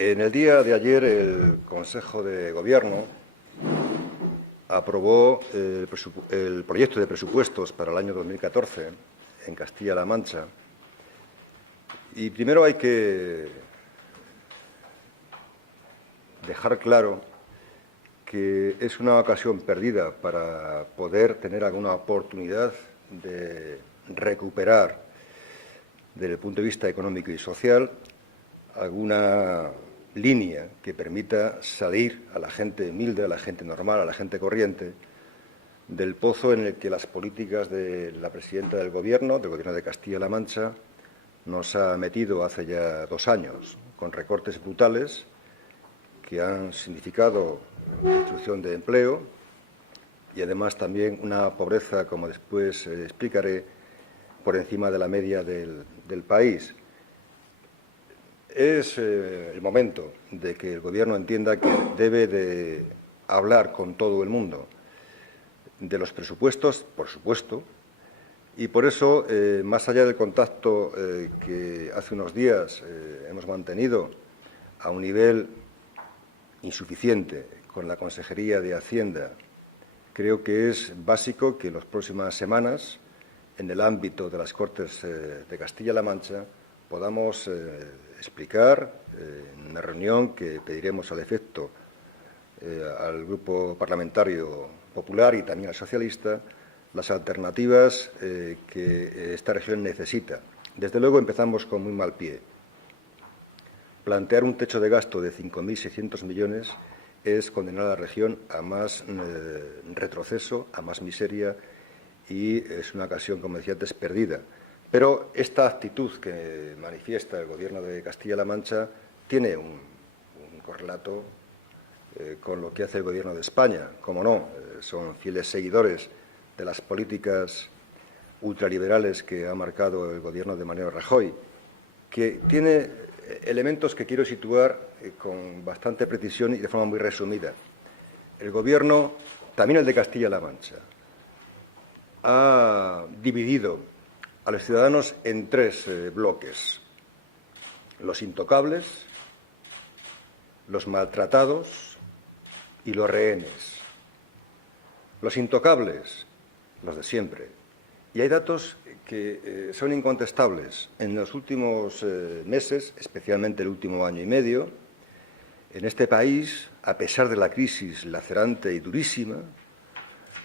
En el día de ayer, el Consejo de Gobierno aprobó el proyecto de presupuestos para el año 2014 en Castilla-La Mancha. Y primero hay que dejar claro que es una ocasión perdida para poder tener alguna oportunidad de recuperar, desde el punto de vista económico y social, alguna línea que permita salir a la gente humilde, a la gente normal, a la gente corriente, del pozo en el que las políticas de la presidenta del Gobierno de Castilla-La Mancha, nos ha metido hace ya 2 años, con recortes brutales que han significado destrucción de empleo y, además, también una pobreza, como después explicaré, por encima de la media del país. Es el momento de que el Gobierno entienda que debe de hablar con todo el mundo de los presupuestos, por supuesto, y por eso, más allá del contacto que hace unos días hemos mantenido a un nivel insuficiente con la Consejería de Hacienda, creo que es básico que en las próximas semanas, en el ámbito de las Cortes de Castilla-La Mancha, podamos explicar en una reunión que pediremos al efecto al Grupo Parlamentario Popular y también al Socialista, las alternativas que esta región necesita. Desde luego, empezamos con muy mal pie. Plantear un techo de gasto de 5.600 millones es condenar a la región a más retroceso, a más miseria, y es una ocasión, como decía antes, perdida. Pero esta actitud que manifiesta el Gobierno de Castilla-La Mancha tiene un correlato con lo que hace el Gobierno de España. Como no, son fieles seguidores de las políticas ultraliberales que ha marcado el Gobierno de Mariano Rajoy, que tiene elementos que quiero situar con bastante precisión y de forma muy resumida. El Gobierno, también el de Castilla-La Mancha, ha dividido a los ciudadanos en 3 bloques: los intocables, los maltratados y los rehenes. Los intocables, los de siempre. Y hay datos que son incontestables. En los últimos meses, especialmente el último año y medio, en este país, a pesar de la crisis lacerante y durísima,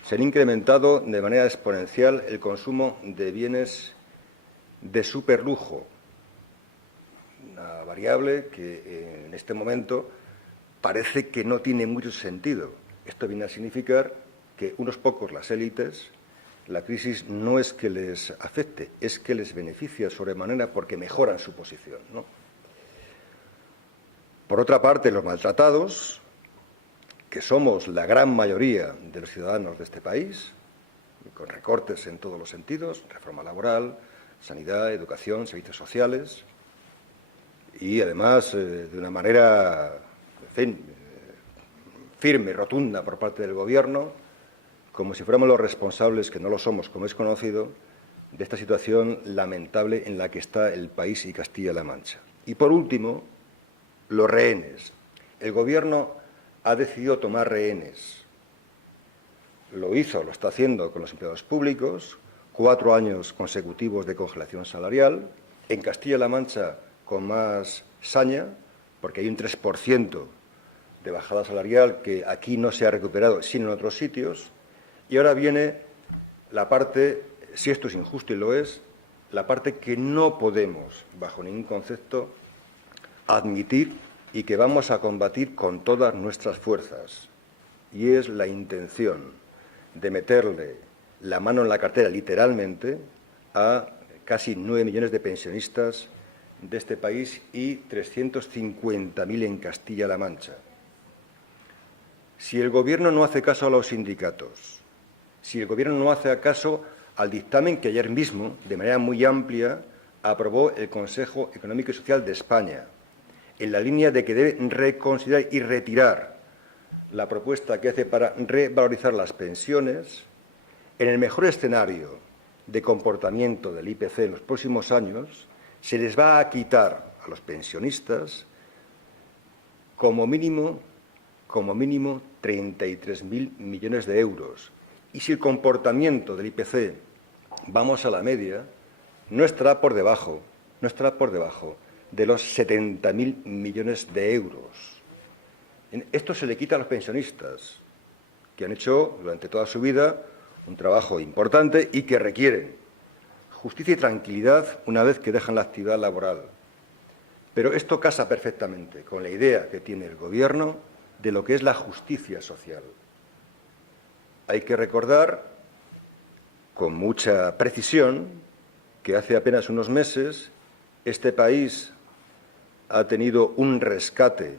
se han incrementado de manera exponencial el consumo de bienes de superlujo, una variable que en este momento parece que no tiene mucho sentido. Esto viene a significar que unos pocos, las élites, la crisis no es que les afecte, es que les beneficia sobremanera porque mejoran su posición, ¿no? Por otra parte, los maltratados, que somos la gran mayoría de los ciudadanos de este país, con recortes en todos los sentidos, reforma laboral, sanidad, educación, servicios sociales, y además de una manera, en fin, firme, rotunda por parte del Gobierno, como si fuéramos los responsables, que no lo somos, como es conocido, de esta situación lamentable en la que está el país y Castilla-La Mancha. Y, por último, los rehenes. El Gobierno ha decidido tomar rehenes. Lo hizo, lo está haciendo con los empleados públicos, 4 años consecutivos de congelación salarial. En Castilla-La Mancha, con más saña, porque hay un 3% de bajada salarial que aquí no se ha recuperado, sino en otros sitios. Y ahora viene la parte, si esto es injusto y lo es, la parte que no podemos, bajo ningún concepto, admitir y que vamos a combatir con todas nuestras fuerzas. Y es la intención de meterle la mano en la cartera, literalmente, a casi 9 millones de pensionistas de este país y 350.000 en Castilla-La Mancha. Si el Gobierno no hace caso a los sindicatos, si el Gobierno no hace caso al dictamen que ayer mismo, de manera muy amplia, aprobó el Consejo Económico y Social de España, en la línea de que debe reconsiderar y retirar la propuesta que hace para revalorizar las pensiones, en el mejor escenario de comportamiento del IPC en los próximos años, se les va a quitar a los pensionistas como mínimo 33.000 millones de euros. Y si el comportamiento del IPC, vamos a la media, no estará por debajo de los 70.000 millones de euros. Esto se le quita a los pensionistas, que han hecho durante toda su vida un trabajo importante y que requieren justicia y tranquilidad una vez que dejan la actividad laboral. Pero esto casa perfectamente con la idea que tiene el Gobierno de lo que es la justicia social. Hay que recordar con mucha precisión que hace apenas unos meses este país ha tenido un rescate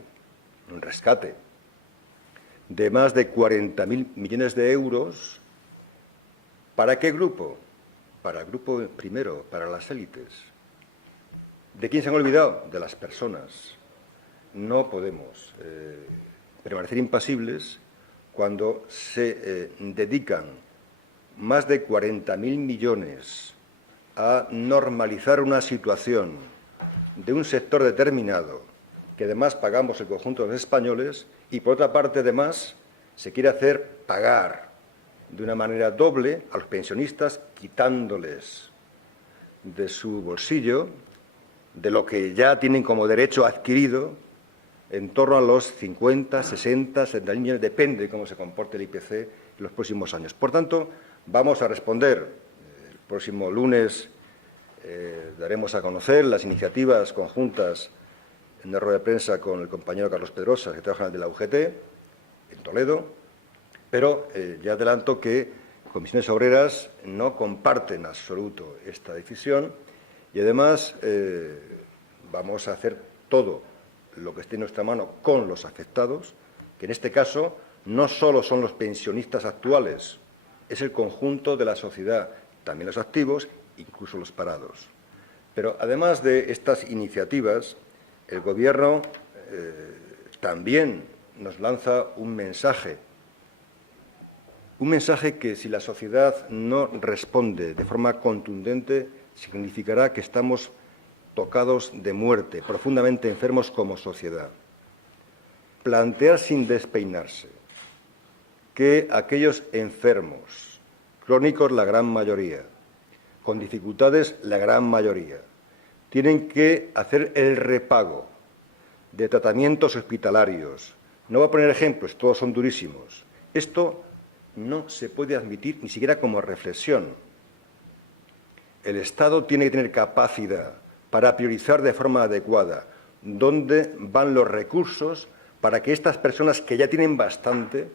de más de 40.000 millones de euros. ¿Para qué grupo? Para el grupo primero, para las élites. ¿De quién se han olvidado? De las personas. No podemos permanecer impasibles cuando se dedican más de 40.000 millones a normalizar una situación de un sector determinado que además pagamos el conjunto de los españoles y, por otra parte, además, se quiere hacer pagar de una manera doble a los pensionistas, quitándoles de su bolsillo, de lo que ya tienen como derecho adquirido, en torno a los 50, 60, 70 millones, depende de cómo se comporte el IPC en los próximos años. Por tanto, vamos a responder. El próximo lunes daremos a conocer las iniciativas conjuntas en una rueda de prensa con el compañero Carlos Pedrosa, secretario general de la UGT, en Toledo, pero ya adelanto que Comisiones Obreras no comparten en absoluto esta decisión y, además, vamos a hacer todo lo que esté en nuestra mano con los afectados, que en este caso no solo son los pensionistas actuales, es el conjunto de la sociedad, también los activos, incluso los parados. Pero, además de estas iniciativas, el Gobierno también nos lanza un mensaje que, si la sociedad no responde de forma contundente, significará que estamos tocados de muerte, profundamente enfermos como sociedad. Plantear sin despeinarse que aquellos enfermos, crónicos la gran mayoría, con dificultades la gran mayoría, tienen que hacer el repago de tratamientos hospitalarios. No voy a poner ejemplos, todos son durísimos. Esto no se puede admitir ni siquiera como reflexión. El Estado tiene que tener capacidad para priorizar de forma adecuada dónde van los recursos para que estas personas que ya tienen bastante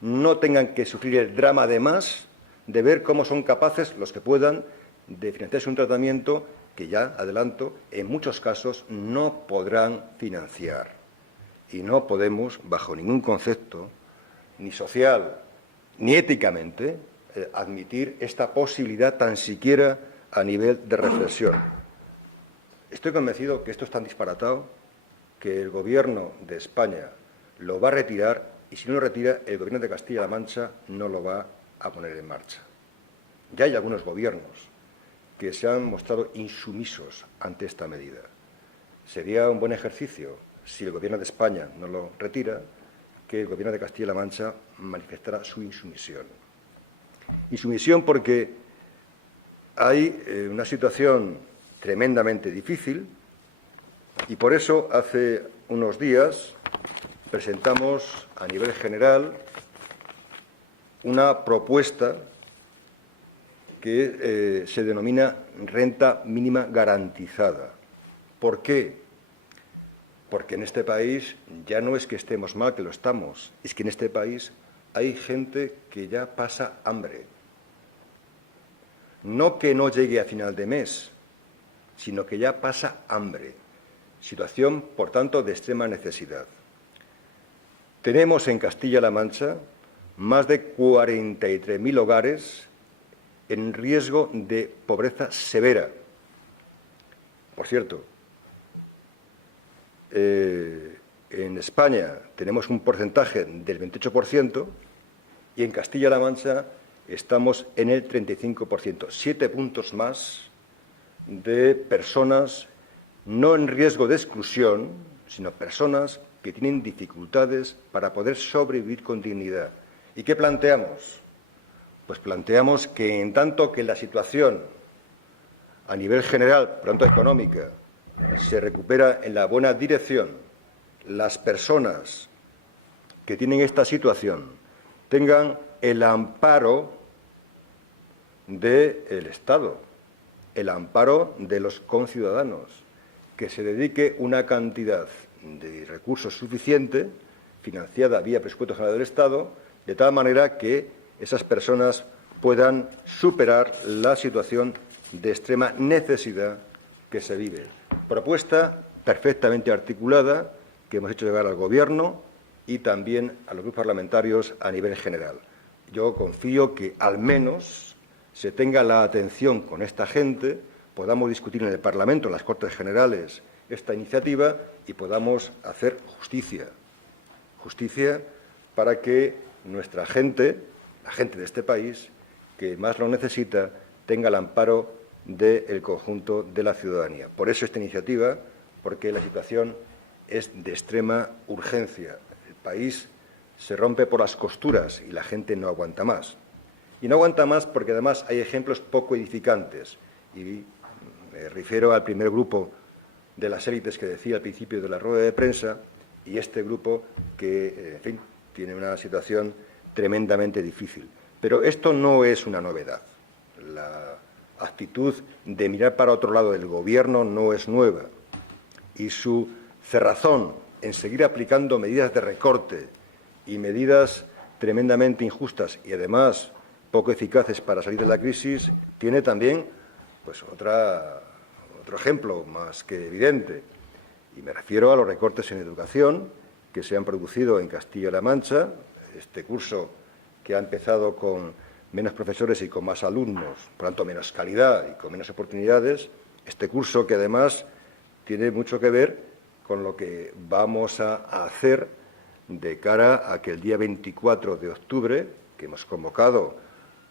no tengan que sufrir el drama, además, de ver cómo son capaces los que puedan de financiarse un tratamiento que, ya adelanto, en muchos casos no podrán financiar. Y no podemos, bajo ningún concepto, ni social ni éticamente, admitir esta posibilidad tan siquiera a nivel de reflexión. Estoy convencido que esto es tan disparatado que el Gobierno de España lo va a retirar y, si no lo retira, el Gobierno de Castilla-La Mancha no lo va a poner en marcha. Ya hay algunos gobiernos que se han mostrado insumisos ante esta medida. Sería un buen ejercicio, si el Gobierno de España no lo retira, que el Gobierno de Castilla-La Mancha manifestara su insumisión. Insumisión porque hay una situación tremendamente difícil y, por eso, hace unos días presentamos a nivel general una propuesta que se denomina renta mínima garantizada. ¿Por qué? Porque en este país ya no es que estemos mal, que lo estamos, es que en este país hay gente que ya pasa hambre. No que no llegue a final de mes, sino que ya pasa hambre. Situación, por tanto, de extrema necesidad. Tenemos en Castilla-La Mancha más de 43.000 hogares en riesgo de pobreza severa. Por cierto, en España tenemos un porcentaje del 28% y en Castilla-La Mancha estamos en el 35%, 7 puntos más de personas no en riesgo de exclusión, sino personas que tienen dificultades para poder sobrevivir con dignidad. ¿Y qué planteamos? Pues planteamos que en tanto que la situación a nivel general, por tanto económica, se recupera en la buena dirección, las personas que tienen esta situación tengan el amparo del Estado, el amparo de los conciudadanos, que se dedique una cantidad de recursos suficiente, financiada vía presupuesto general del Estado, de tal manera que esas personas puedan superar la situación de extrema necesidad que se vive. Propuesta perfectamente articulada que hemos hecho llegar al Gobierno y también a los grupos parlamentarios a nivel general. Yo confío que al menos se tenga la atención con esta gente, podamos discutir en el Parlamento, en las Cortes Generales, esta iniciativa y podamos hacer justicia. Justicia para que nuestra gente, la gente de este país, que más lo necesita, tenga el amparo del conjunto de la ciudadanía. Por eso esta iniciativa, porque la situación es de extrema urgencia. El país se rompe por las costuras y la gente no aguanta más. Y no aguanta más porque además hay ejemplos poco edificantes. Y me refiero al primer grupo de las élites que decía al principio de la rueda de prensa y este grupo que, en fin, tiene una situación tremendamente difícil. Pero esto no es una novedad. La actitud de mirar para otro lado del Gobierno no es nueva y su cerrazón en seguir aplicando medidas de recorte y medidas tremendamente injustas y además poco eficaces para salir de la crisis tiene también pues otro ejemplo más que evidente y me refiero a los recortes en educación que se han producido en Castilla-La Mancha, este curso que ha empezado con menos profesores y con más alumnos, por tanto menos calidad y con menos oportunidades, este curso que además tiene mucho que ver con lo que vamos a hacer de cara a que el día 24 de octubre, que hemos convocado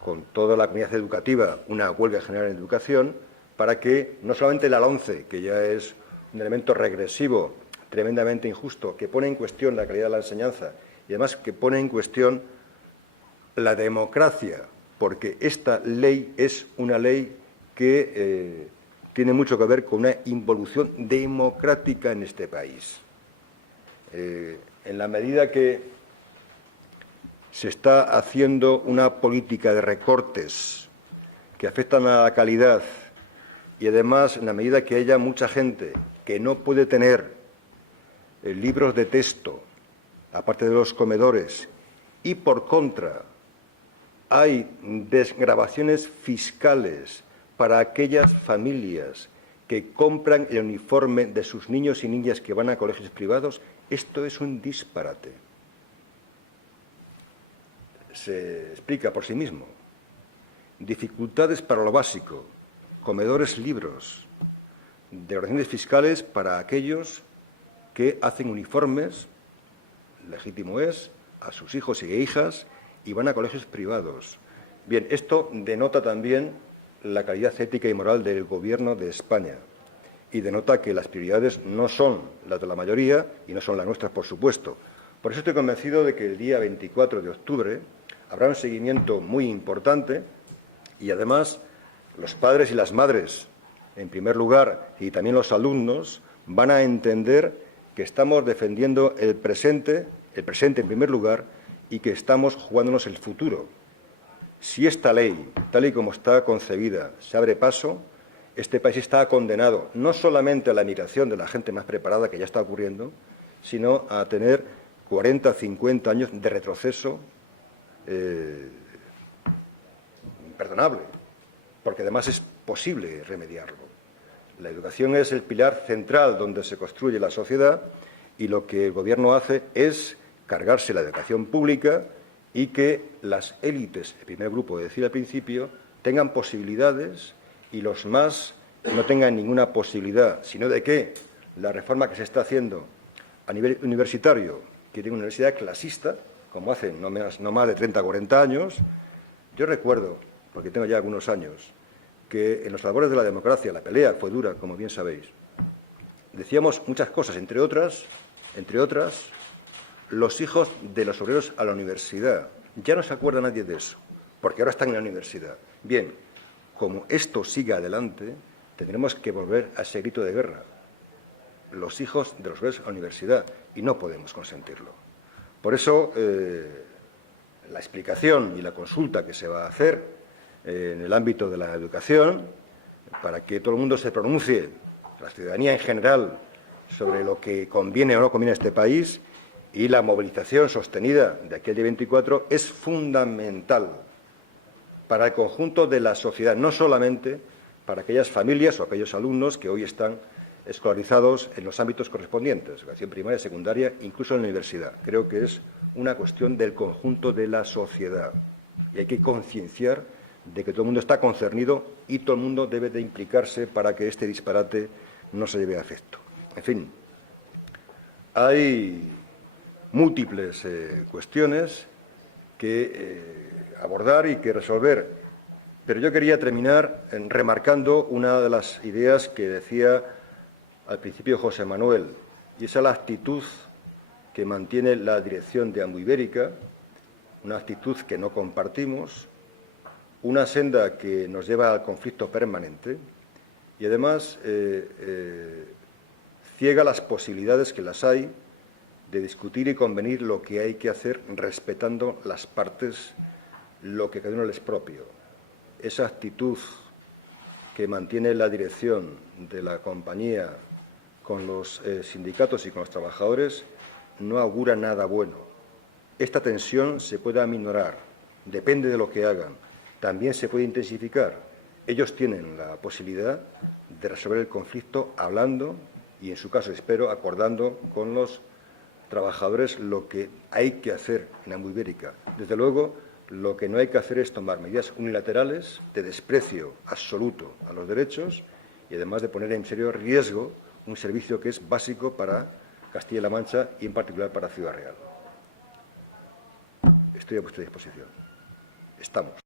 con toda la comunidad educativa una huelga general en educación, para que no solamente la LOMCE, que ya es un elemento regresivo, tremendamente injusto, que pone en cuestión la calidad de la enseñanza y además que pone en cuestión la democracia, porque esta ley es una ley que tiene mucho que ver con una involución democrática en este país. En la medida que se está haciendo una política de recortes que afectan a la calidad y además en la medida que haya mucha gente que no puede tener libros de texto, aparte de los comedores, y por contra hay desgravaciones fiscales para aquellas familias que compran el uniforme de sus niños y niñas que van a colegios privados, esto es un disparate. Se explica por sí mismo. Dificultades para lo básico, comedores, libros, derogaciones fiscales para aquellos que hacen uniformes, legítimo es, a sus hijos y hijas y van a colegios privados. Bien, esto denota también la calidad ética y moral del Gobierno de España y denota que las prioridades no son las de la mayoría y no son las nuestras, por supuesto. Por eso estoy convencido de que el día 24 de octubre habrá un seguimiento muy importante y, además, los padres y las madres, en primer lugar, y también los alumnos, van a entender que estamos defendiendo el presente en primer lugar, y que estamos jugándonos el futuro. Si esta ley, tal y como está concebida, se abre paso, este país está condenado no solamente a la emigración de la gente más preparada, que ya está ocurriendo, sino a tener 40 o 50 años de retroceso imperdonable, porque además es posible remediarlo. La educación es el pilar central donde se construye la sociedad y lo que el Gobierno hace es cargarse la educación pública y que las élites, el primer grupo, decir al principio, tengan posibilidades y los más no tengan ninguna posibilidad, sino de que la reforma que se está haciendo a nivel universitario, que tiene una universidad clasista, como hace no más de 30 o 40 años, yo recuerdo, porque tengo ya algunos años, que en los albores de la democracia la pelea fue dura, como bien sabéis. Decíamos muchas cosas, entre otras, entre otras, los hijos de los obreros a la universidad. Ya no se acuerda nadie de eso, porque ahora están en la universidad. Bien, como esto siga adelante, tendremos que volver a ese grito de guerra. Los hijos de los obreros a la universidad, y no podemos consentirlo. Por eso, la explicación y la consulta que se va a hacer en el ámbito de la educación, para que todo el mundo se pronuncie, la ciudadanía en general, sobre lo que conviene o no conviene a este país, y la movilización sostenida de aquí al día 24 es fundamental para el conjunto de la sociedad, no solamente para aquellas familias o aquellos alumnos que hoy están escolarizados en los ámbitos correspondientes, educación primaria, secundaria, incluso en la universidad. Creo que es una cuestión del conjunto de la sociedad y hay que concienciar de que todo el mundo está concernido y todo el mundo debe de implicarse para que este disparate no se lleve a efecto. En fin, hay múltiples cuestiones que abordar y que resolver, pero yo quería terminar remarcando una de las ideas que decía al principio José Manuel, y esa es la actitud que mantiene la dirección de Ambuibérica, una actitud que no compartimos, una senda que nos lleva al conflicto permanente y además ciega las posibilidades que las hay de discutir y convenir lo que hay que hacer respetando las partes, lo que cada uno les propio. Esa actitud que mantiene la dirección de la compañía con los sindicatos y con los trabajadores no augura nada bueno. Esta tensión se puede aminorar, depende de lo que hagan, también se puede intensificar. Ellos tienen la posibilidad de resolver el conflicto hablando y, en su caso, espero, acordando con los trabajadores lo que hay que hacer en Ambuibérica. Desde luego, lo que no hay que hacer es tomar medidas unilaterales de desprecio absoluto a los derechos y, además, de poner en serio riesgo un servicio que es básico para Castilla-La Mancha y, en particular, para Ciudad Real. Estoy a vuestra disposición. Estamos.